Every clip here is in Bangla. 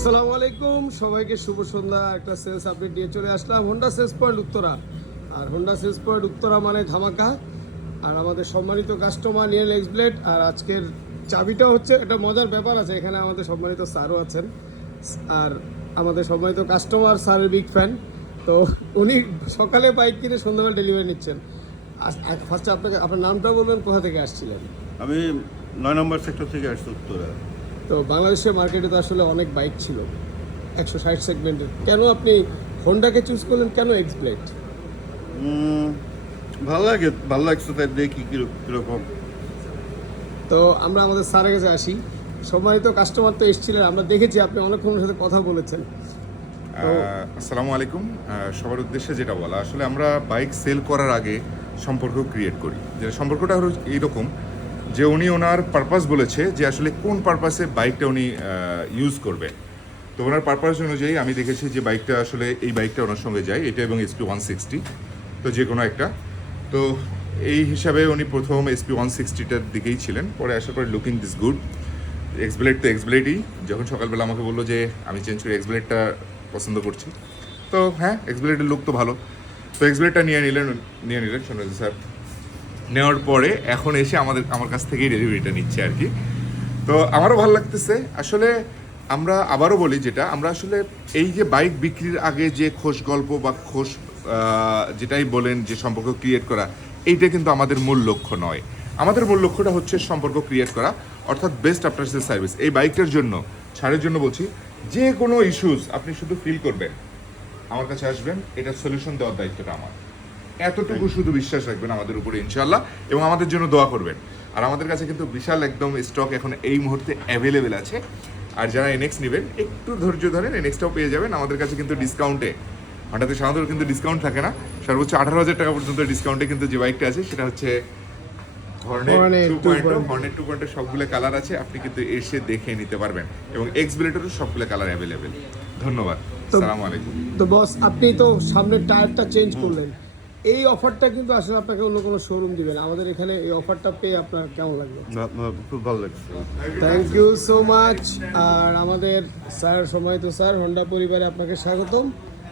আসসালামু আলাইকুম, সবাইকে শুভ সন্ধ্যা। একটা সেলস আপডেট দিয়ে চলে আসলাম হোন্ডা সেলস পয়েন্ট উত্তরা। আর হোন্ডা সেলস পয়েন্ট উত্তরা মানে ধামাকা। আর আমাদের সম্মানিত কাস্টমার নিয়াল এক্সব্লেড। আর আজকের চাবিটা হচ্ছে একটা মজার ব্যাপার আছে, এখানে আমাদের সম্মানিত স্যারও আছেন। আর আমাদের সম্মানিত কাস্টমার স্যারের বিগ ফ্যান। তো উনি সকালে বাইক কিনে সন্ধ্যাবেলা ডেলিভারি নিচ্ছেন। ফার্স্টে আপনার নামটা বলবেন, কোথা থেকে আসছিলেন? আমি 9 নম্বর সেক্টর থেকে আসছি উত্তরা। তো বাংলাদেশের মার্কেটে তো আসলে অনেক বাইক ছিল 160 সেগমেন্টের। কেন আপনি হোন্ডাকে চুজ করলেন, কেন এক্সব্লেড? ভালো লাগছে, তাই দেখি কীরকম। তো আমরা আমাদের স্যারের কাছে আসি। সম্মানিত কাস্টমার তো এসেছিলেন, আমরা দেখেছি আপনি অনেকক্ষণের সাথে কথা বলেছেন। আসসালামু আলাইকুম। সবার উদ্দেশ্যে যেটা বলা, আসলে আমরা বাইক সেল করার আগে সম্পর্ক ক্রিয়েট করি। যে সম্পর্কটা হলো এইরকম যে উনি ওনার পারপাস বলেছে যে আসলে কোন পারপাসে বাইকটা উনি ইউজ করবে। তো ওনার পারপাস অনুযায়ী আমি দেখেছি যে বাইকটা আসলে এই বাইকটা ওনার সঙ্গে যায়, এটা এবং SP 160, তো যে কোনো একটা। তো এই হিসাবে উনি প্রথম SP 160টার দিকেই ছিলেন, পরে আসার পরে লুকিং দিস গুড, এক্সব্লেড তো এক্সব্লেডই। যখন সকালবেলা আমাকে বললো যে আমি চেঞ্জ করে এক্সব্লেডটা পছন্দ করছি, তো হ্যাঁ, এক্সব্লেডের লুক তো ভালো, তো এক্সব্লেডটা নিয়ে নিলেন সোনালি স্যার। নেওয়ার পরে এখন এসে আমার কাছ থেকেই ডেলিভারিটা নিচ্ছে আর কি। তো আমারও ভালো লাগতেছে। আসলে আমরা আবারও বলি, যেটা আমরা আসলে এই যে বাইক বিক্রির আগে যে খোশ গল্প বা খোশ যেটাই বলেন যে সম্পর্ক ক্রিয়েট করা, এইটা কিন্তু আমাদের মূল লক্ষ্য নয়। আমাদের মূল লক্ষ্যটা হচ্ছে সম্পর্ক ক্রিয়েট করা, অর্থাৎ বেস্ট আফটার সেল সার্ভিস। এই বাইকটার জন্য, ছাড়ের জন্য বলছি, যে কোনো ইস্যুস আপনি শুধু ফিল করবেন, আমার কাছে আসবেন, এটার সলিউশন দেওয়ার দায়িত্বটা আমার। এতটুকু শুধু বিশ্বাস রাখবেন আমাদের উপরে ইনশাল্লাহ, এবং আমাদের জন্য দোয়া করবেন। আর আমাদের কাছে কিন্তু বিশাল একদম স্টক এখন এই মুহূর্তে অ্যাভেলেবেল আছে। আর যারা এনএক্স নেবেন, একটু ধৈর্য ধরেন, এনএক্সটাও পেয়ে যাবেন আমাদের কাছে কিন্তু ডিসকাউন্টে। হঠাৎ সাধারণত কিন্তু ডিসকাউন্ট থাকে না, সর্বোচ্চ 18,000 টাকা পর্যন্ত ডিসকাউন্টে কিন্তু যে বাইকটা আছে সেটা হচ্ছে হর্নেট 2.0। হর্নেট 2.0 সবগুলো কালার আছে, আপনি কিন্তু এসে দেখে নিতে পারবেন, এবং এক্সব্লেডেরও সবগুলো কালার অ্যাভেলেবেল। ধন্যবাদ, আসসালামু আলাইকুম। তো বস, আপনি তো সামনের টায়ারটা চেঞ্জ করলেন, এই অফারটা কিন্তু আসলে আপনাকে অন্য কোনো শোরুম দিবেন, আমাদের এখানে এই অফারটা পেয়ে আপনার কেমন লাগলো? খুব ভালো লাগছে। Thank you so much. আর আমাদের স্যার, সম্মানিত স্যার, হোন্ডা পরিবারে আপনাকে স্বাগতম।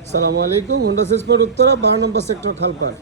আসসালামু আলাইকুম। হোন্ডা সেলস পয়েন্ট উত্তরা, 12 নম্বর সেক্টর, খালপাড়।